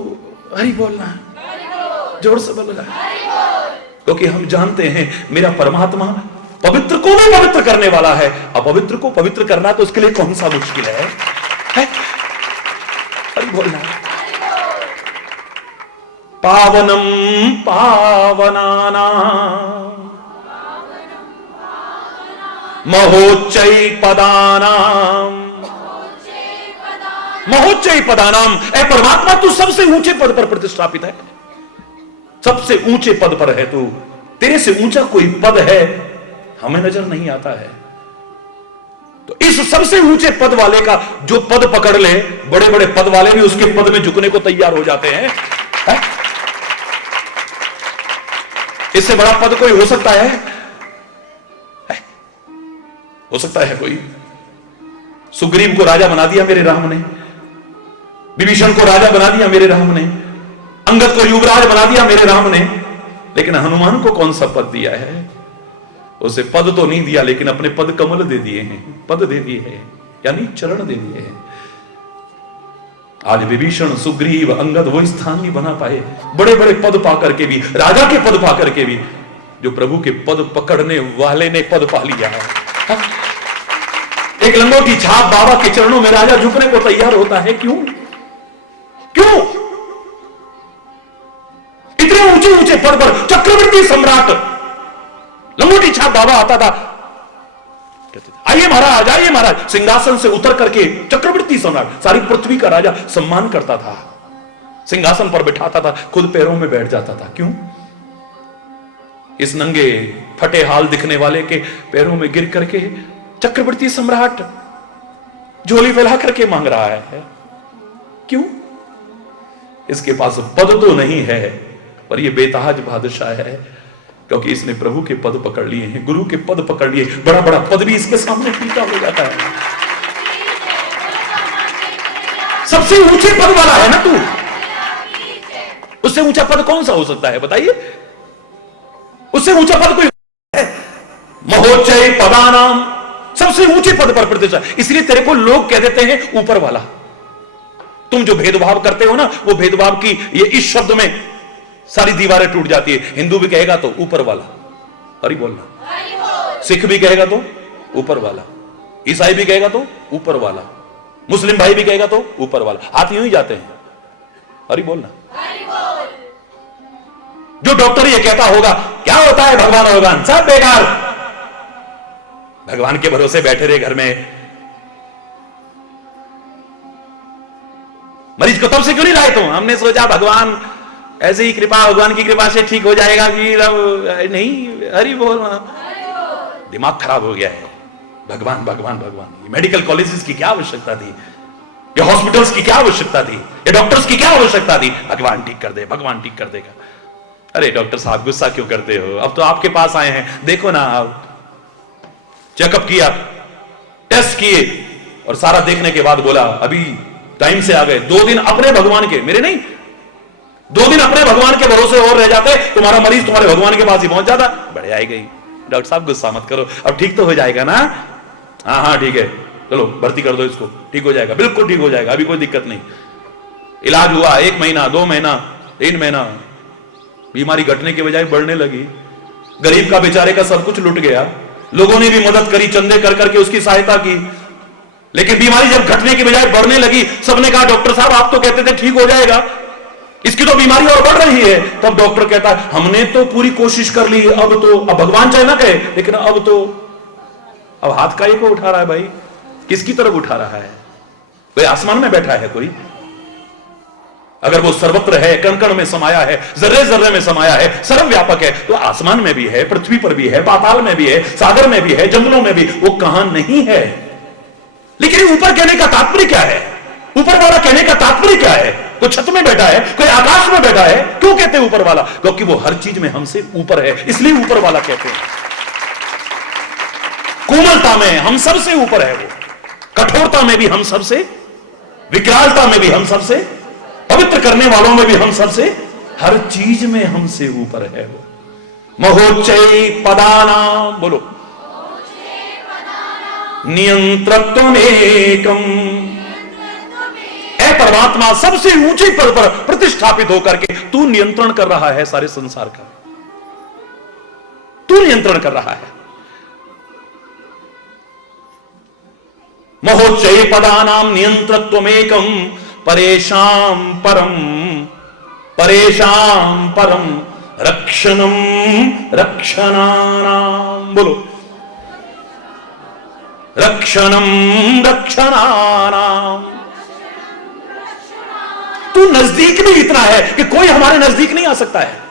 हरि बोलना, जोर से बोलना, क्योंकि हम जानते हैं मेरा परमात्मा पवित्र को भी पवित्र करने वाला है। अपवित्र को पवित्र करना तो उसके लिए कौन सा मुश्किल है? हरि बोलना। पावनम पावनानां महोच्चै पदानां, महोच्चै पदानाम। ऐ परमात्मा तू सबसे ऊंचे पद पर प्रतिष्ठापित है, सबसे ऊंचे पद पर है तू। तेरे से ऊंचा कोई पद है हमें नजर नहीं आता है। तो इस सबसे ऊंचे पद वाले का जो पद पकड़ ले, बड़े बड़े पद वाले भी उसके पद में झुकने को तैयार हो जाते हैं। इससे बड़ा पद कोई हो सकता है? हो सकता है कोई? सुग्रीव को राजा बना दिया मेरे राम ने, विभीषण को राजा बना दिया मेरे राम ने, अंगद को युवराज बना दिया मेरे राम ने, लेकिन हनुमान को कौन सा पद दिया है? उसे पद तो नहीं दिया, लेकिन अपने पद कमल दे दिए हैं, पद दे दिए हैं, यानी चरण दे दिए हैं। आज विभीषण, सुग्रीव, अंगद वो स्थान नहीं बना पाए, बड़े बड़े पद पा करके भी, राजा के पद पा करके भी, जो प्रभु के पद पकड़ने वाले ने पद पा लिया है। एक लंगोटी छाप बाबा के चरणों में राजा झुकने को तैयार होता है। क्यों? क्यों? इतने ऊंचे ऊंचे पद पर चक्रवर्ती सम्राट लंगोटी छाप बाबा आता था, आइए महाराज, आइए महाराज, सिंहासन से उतर करके चक्रवर्ती सम्राट, सारी पृथ्वी का राजा सम्मान करता था, सिंहासन पर बिठाता था, खुद पैरों में बैठ जाता था। क्यों? इस नंगे फटे हाल दिखने वाले के पैरों में गिर करके चक्रवर्ती सम्राट झोली फैला करके मांग रहा है। क्यों? इसके पास पद तो नहीं है, पर यह बेताज बादशाह है, क्योंकि इसने प्रभु के पद पकड़ लिए हैं, गुरु के पद पकड़ लिए। बड़ा बड़ा पद भी इसके सामने फीका हो जाता है। सबसे ऊंचे पद वाला है ना तू, उससे ऊंचा पद कौन सा हो सकता है बताइए? उससे ऊंचा पद कोई है? महोच्चय पदानाम, सबसे ऊंचे पद पर प्रतिष्ठा। इसलिए तेरे को लोग कह देते हैं ऊपर वाला। तुम जो भेदभाव करते हो ना, वो भेदभाव की ये इस शब्द में सारी दीवारें टूट जाती है। हिंदू भी कहेगा तो ऊपर वाला, हरि बोलना। सिख भी कहेगा तो ऊपर वाला, ईसाई भी कहेगा तो ऊपर वाला, मुस्लिम भाई भी कहेगा तो ऊपर वाला। हाथ यूं ही जाते हैं, हरि बोलना। जो डॉक्टर ये कहता होगा क्या होता है भगवान भगवान, सब बेकार, भगवान के भरोसे बैठे रहे घर में। मरीज को तब से क्यों नहीं लाए? तो हमने सोचा भगवान ऐसे ही कृपा, भगवान की कृपा से ठीक हो जाएगा। नहीं, हरि बोलना। दिमाग खराब हो गया है। भगवान भगवान भगवान। ये मेडिकल कॉलेजेस की क्या आवश्यकता थी? ये हॉस्पिटल्स की क्या आवश्यकता थी? ये डॉक्टर्स की क्या आवश्यकता थी? भगवान ठीक कर दे, भगवान ठीक कर देगा। अरे डॉक्टर साहब गुस्सा क्यों करते हो? अब तो आपके पास आए हैं, देखो ना, आप चेकअप किया, टेस्ट किए और सारा देखने के बाद बोला अभी टाइम से आ गए। 2 दिन अपने भगवान के, मेरे नहीं, 2 दिन अपने भगवान के भरोसे और रह जाते, तुम्हारा मरीज तुम्हारे भगवान के पास ही पहुंच जाता। बढ़िया आई गई। डॉक्टर साहब गुस्सा मत करो, अब ठीक तो हो जाएगा ना? हाँ हाँ ठीक है, चलो भर्ती कर दो इसको, ठीक हो जाएगा, बिल्कुल ठीक हो जाएगा, अभी कोई दिक्कत नहीं। इलाज हुआ 1 महीना, 2 महीना, 3 महीना, बीमारी घटने के बजाय बढ़ने लगी। गरीब का बेचारे का सब कुछ लुट गया। लोगों ने भी मदद करी, चंदे कर करके उसकी सहायता की, लेकिन बीमारी जब घटने की बजाय बढ़ने लगी, सबने कहा डॉक्टर साहब आप तो कहते थे ठीक हो जाएगा, इसकी तो बीमारी और बढ़ रही है। तब डॉक्टर कहता है हमने तो पूरी कोशिश कर ली, अब भगवान चाहे ना कहे, लेकिन अब हाथ का ही को उठा रहा है भाई, किसकी तरफ उठा रहा है? कोई आसमान में बैठा है कोई? अगर वो सर्वत्र है, कण कण में समाया है, जर्रे जर्रे में समाया है, सर्वव्यापक है, तो आसमान में भी है, पृथ्वी पर भी है, पाताल में भी है, सागर में भी है, जंगलों में भी, वो कहां नहीं है? लेकिन ऊपर कहने का तात्पर्य क्या है? ऊपर वाला कहने का तात्पर्य क्या है? कोई छत में बैठा है, कोई आकाश में बैठा है, क्यों कहते हैं ऊपर वाला? क्योंकि वो हर चीज में हमसे ऊपर है, इसलिए ऊपर वाला कहते हैं। कोमलता में हम सबसे ऊपर है वो, कठोरता में भी हम सबसे, विकरालता में भी हम सबसे, पवित्र करने वालों में भी हम सबसे, हर चीज में हमसे ऊपर है वो। महोच्चय पदानाम, बोलो, नियंत्रत्वमेकम, ऐ परमात्मा सबसे ऊंचे पद पर प्रतिष्ठापित होकर के तू नियंत्रण कर रहा है सारे संसार का, तू नियंत्रण कर रहा है। महोच्चय पदानाम नियंत्रत्वमेकम परेशान परम रक्षणम रक्षणानाम, बोलो, रक्षणम रक्षणानाम। तू नजदीक भी इतना है कि कोई हमारे नजदीक नहीं आ सकता है।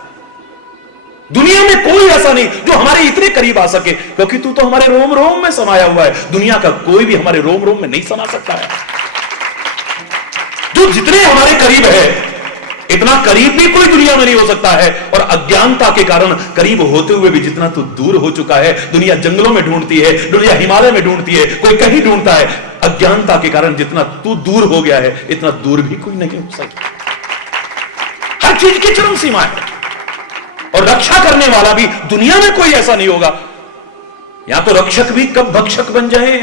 दुनिया में कोई ऐसा नहीं जो हमारे इतने करीब आ सके, क्योंकि तू तो हमारे रोम रोम में समाया हुआ है। दुनिया का कोई भी हमारे रोम रोम में नहीं समा सकता है। जो जितने हमारे करीब है, इतना करीब भी कोई दुनिया में नहीं हो सकता है। और अज्ञानता के कारण करीब होते हुए भी जितना तू दूर हो चुका है, दुनिया जंगलों में ढूंढती है, दुनिया हिमालय में ढूंढती है, कोई कहीं ढूंढता है। अज्ञानता के कारण जितना तू दूर हो गया है, इतना दूर भी कोई नहीं हो सकता। हर चीज की चरम सीमा है। और रक्षा करने वाला भी दुनिया में कोई ऐसा नहीं होगा। या तो रक्षक भी कब भक्षक बन जाए,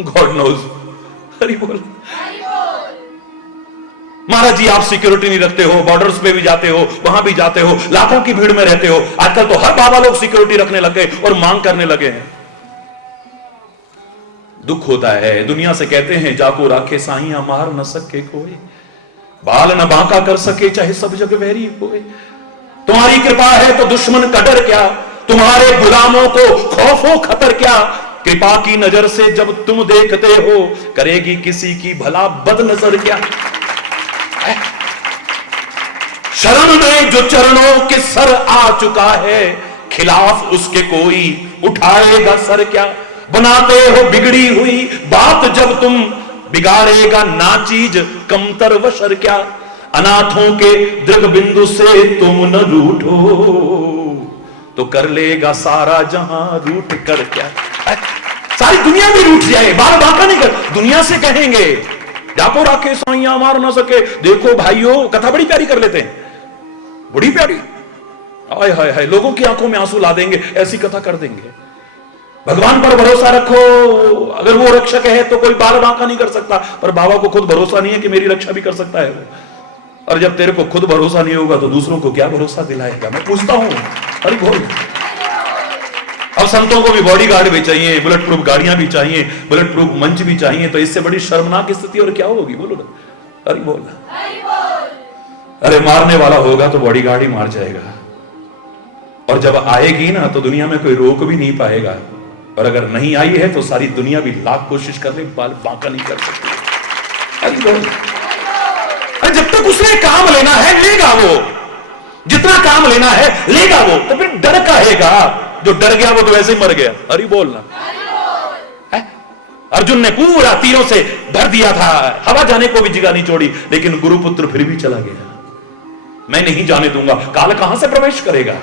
गॉड नोज। हरि बोल। महाराज जी, आप सिक्योरिटी नहीं रखते हो, बॉर्डर्स पे भी जाते हो, वहां भी जाते हो, लाखों की भीड़ में रहते हो। आजकल तो हर बाबा लोग सिक्योरिटी रखने लगे और मांग करने लगे हैं। दुख होता है। दुनिया से कहते हैं जाको राखे साइया मार न सके कोई, बाल न बांका कर सके चाहे सब जग वैरी होए। तुम्हारी कृपा है तो दुश्मन का डर क्या, तुम्हारे गुलामों को खौफो खतर क्या। कृपा की नजर से जब तुम देखते हो, करेगी किसी की भला बदनजर क्या। शरण में जो चरणों के सर आ चुका है, खिलाफ उसके कोई उठाएगा सर क्या। बनाते हो बिगड़ी हुई बात जब तुम, बिगाड़ेगा ना चीज कमतर वशर क्या। अनाथों के दृग बिंदु से तुम न रूठो, तो कर लेगा सारा जहां रूठ कर क्या। सारी दुनिया भी रूठ जाए, बाल बांका नहीं कर। दुनिया से कहेंगे जाको राखे साइया मार ना सके। देखो भाइयों, कथा बड़ी प्यारी कर लेते हैं। बड़ी प्यारी, हाय हाय हाय, लोगों की आंखों में आंसू ला देंगे, ऐसी कथा कर देंगे। भगवान पर भरोसा रखो, अगर वो रक्षक है तो कोई बाल बांका नहीं कर सकता, पर बाबा को खुद भरोसा नहीं है कि मेरी रक्षा भी कर सकता है वो। और जब तेरे को खुद भरोसा नहीं होगा तो दूसरों को क्या भरोसा दिलाएगा? मैं पूछता हूं, अरे बोल। अब संतों को भी बॉडीगार्ड भी चाहिए, बुलेट प्रूफ गाड़ियां भी चाहिए, बुलेट प्रूफ मंच भी चाहिए, तो इससे बड़ी शर्मनाक स्थिति और क्या होगी? बोलो ना, अरे बोल। अरे मारने वाला होगा तो बॉडीगार्ड ही मार जाएगा, और जब आएगी ना तो दुनिया में कोई रोक भी नहीं पाएगा, और अगर नहीं आई है तो सारी दुनिया भी लाख कोशिश कर ले, बाल बांका नहीं कर सकती। अरे बोल। अरे जब तक उसने काम लेना है लेगा वो, जितना काम लेना है लेगा वो, तो फिर डर काहेगा? जो डर गया वो तो वैसे ही मर गया। अरे बोलना। अर्जुन ने पूरा तीरों से भर दिया था, हवा जाने को भी जगह नहीं छोड़ी, लेकिन गुरुपुत्र फिर भी चला गया। मैं नहीं जाने दूंगा, काल कहां से प्रवेश करेगा?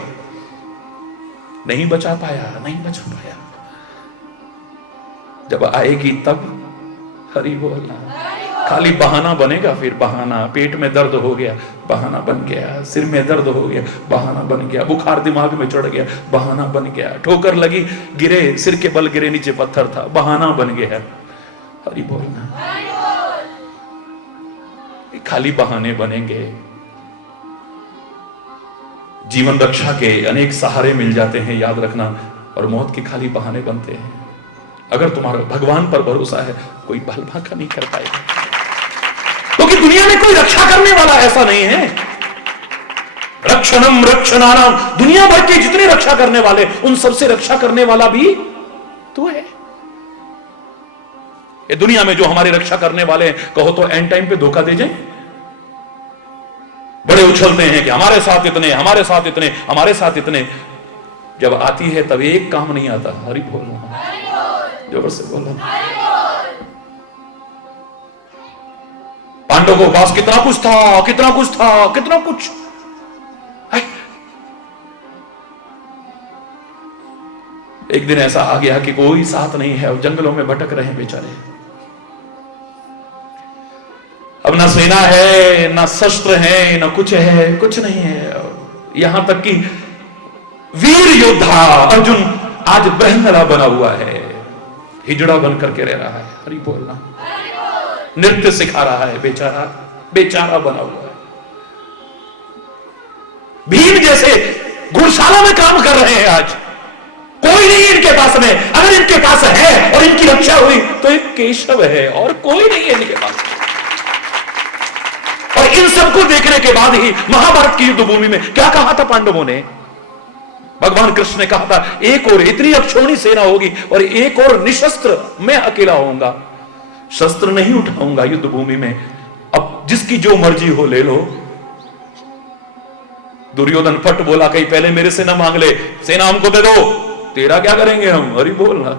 नहीं बचा पाया, नहीं बचा पाया। जब आएगी तब हरि बोलना। खाली बहाना बनेगा, फिर बहाना। पेट में दर्द हो गया, बहाना बन गया। सिर में दर्द हो गया, बहाना बन गया। बुखार दिमाग में चढ़ गया, बहाना बन गया। ठोकर लगी, गिरे, सिर के बल गिरे, नीचे पत्थर था, बहाना बन गया। हरि बोलना। खाली बहाने बनेंगे। जीवन रक्षा के अनेक सहारे मिल जाते हैं, याद रखना, और मौत के खाली बहाने बनते हैं। अगर तुम्हारा भगवान पर भरोसा है, कोई बाल बांका नहीं कर पाएगा, क्योंकि दुनिया में कोई रक्षा करने वाला ऐसा नहीं है। रक्षणम रक्षणानाम, दुनिया भर के जितने रक्षा करने वाले, उन सबसे रक्षा करने वाला भी तू है। ये दुनिया में जो हमारी रक्षा करने वाले हैं, कहो तो एंड टाइम पे धोखा दे जाए। बड़े उछलते हैं कि हमारे साथ इतने, हमारे साथ इतने, हमारे साथ इतने। जब आती है तब एक काम नहीं आता। हरि बोलना, जोर से बोलो। पांडवों के पास कितना कुछ था, कितना कुछ था, कितना कुछ। एक दिन ऐसा आ गया कि कोई साथ नहीं है, जंगलों में भटक रहे हैं बेचारे। अब ना सेना है, ना शस्त्र है, ना कुछ है, कुछ नहीं है। यहां तक कि वीर योद्धा अर्जुन आज ब्रह्मरा बना हुआ है, हिजड़ा बन करके रह रहा है। हरि बोलना। नृत्य सिखा रहा है, बेचारा, बेचारा बना हुआ है। भीम जैसे घुड़शाला में काम कर रहे हैं आज। कोई नहीं इनके पास में। अगर इनके पास है और इनकी रक्षा हुई तो एक केशव है, और कोई नहीं है इनके पास। और इन सबको देखने के बाद ही महाभारत की युद्ध भूमि में क्या कहा था पांडवों ने? भगवान कृष्ण ने कहा था, एक और इतनी अक्षौणी सेना होगी और एक और निशस्त्र मैं अकेला होऊंगा, शस्त्र नहीं उठाऊंगा युद्ध भूमि में। अब जिसकी जो मर्जी हो ले लो। दुर्योधन फट बोला, कहीं पहले मेरे से ना मांग ले, सेना हमको दे दो, तेरा क्या करेंगे हम? हरि बोलना।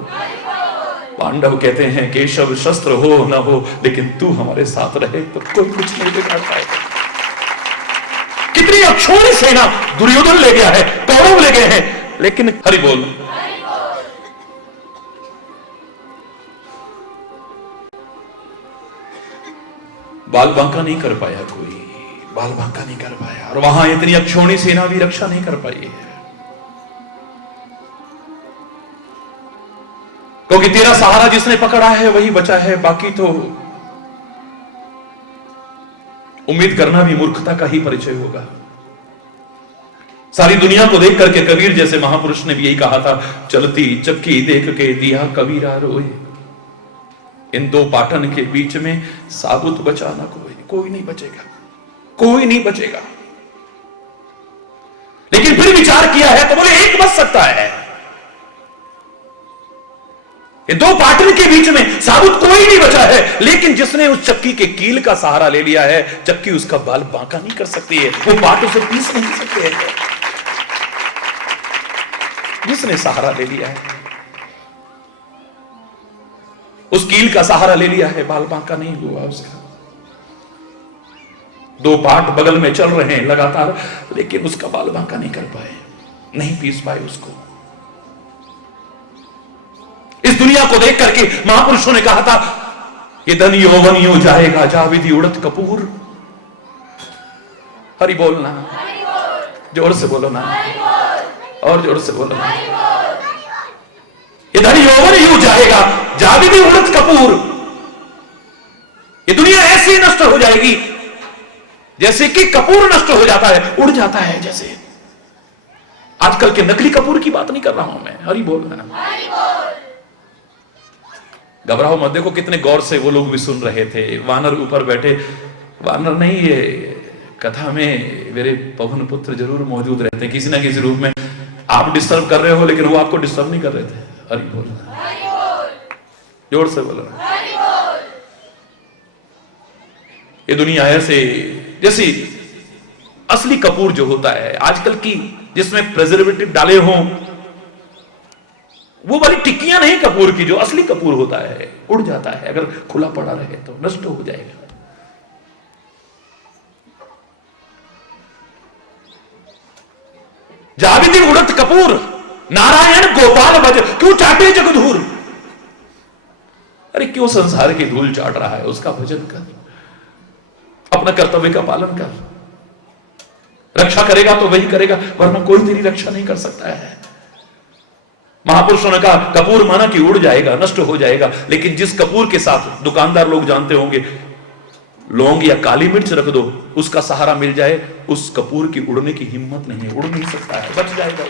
पांडव कहते हैं, केशव शस्त्र हो ना हो, लेकिन तू हमारे साथ रहे तो कोई कुछ नहीं बिगाड़ पाएगा। कितनी अक्षौणी सेना दुर्योधन ले गया है, कौरव ले गए हैं, लेकिन हरि बोल। बाल बांका नहीं कर पाया कोई, बाल बांका नहीं कर पाया। और वहां इतनी अक्षौणी सेना भी रक्षा नहीं कर पाई है, क्योंकि तेरा सहारा जिसने पकड़ा है वही बचा है। बाकी तो उम्मीद करना भी मूर्खता का ही परिचय होगा। सारी दुनिया को देख करके कबीर जैसे महापुरुष ने भी यही कहा था, चलती चक्की देख के दिया कबीरा रोए, इन दो पाटन के बीच में साबुत बचा ना कोई। कोई नहीं बचेगा, कोई नहीं बचेगा। लेकिन फिर विचार किया है तो बोले एक बच सकता है। ये दो पाटन के बीच में साबुत कोई नहीं बचा है, लेकिन जिसने उस चक्की के कील का सहारा ले लिया है, चक्की उसका बाल बांका नहीं कर सकती है, वो पाट उसे पीस नहीं सकते है। जिसने सहारा ले लिया है, उस कील का सहारा ले लिया है, बाल बांका नहीं हुआ उसका। दो पाट बगल में चल रहे हैं लगातार, लेकिन उसका बाल बांका नहीं कर पाए, नहीं पीस पाए उसको। इस दुनिया को देख करके महापुरुषों ने कहा था, ये धन यौवन यूं जाएगा जा विधि उड़त कपूर। हरि बोलना। जोर से बोलो ना, और जोर से बोलो ना। इधर यौवन यूं जाएगा, जावी भी उड़द कपूर। ये दुनिया ऐसी नष्ट हो जाएगी जैसे कि कपूर नष्ट हो जाता है, उड़ जाता है। जैसे आजकल के नकली कपूर की बात नहीं कर रहा हूं मैं, हरि बोल रहा हूं। घबराओ मत, देखो कितने गौर से वो लोग भी सुन रहे थे। वानर ऊपर बैठे, वानर नहीं, ये कथा में मेरे पवन पुत्र जरूर मौजूद रहते हैं किसी ना किसी रूप में। आप डिस्टर्ब कर रहे हो लेकिन वो आपको डिस्टर्ब नहीं कर रहे थे। हरि बोल, जोर से बोलो। ये दुनिया ऐसे, जैसी असली कपूर जो होता है आजकल की, जिसमें प्रिजर्वेटिव डाले हों, वो वाली टिक्कियां नहीं कपूर की। जो असली कपूर होता है उड़ जाता है, अगर खुला पड़ा रहे तो नष्ट हो जाएगा। जाविदी उड़त कपूर, नारायण गोपाल भज, क्यों चाटे जगधूर। अरे क्यों संसार की धूल चाट रहा है, उसका भजन कर, अपना कर्तव्य का पालन कर। रक्षा करेगा तो वही करेगा, वरना कोई तेरी रक्षा नहीं कर सकता है। महापुरुषों ने कहा कपूर माना कि उड़ जाएगा, नष्ट हो जाएगा, लेकिन जिस कपूर के साथ दुकानदार लोग जानते होंगे लौंग या काली मिर्च रख दो, उसका सहारा मिल जाए, उस कपूर की उड़ने की हिम्मत नहीं है, उड़ नहीं सकता है, बच जाएगा।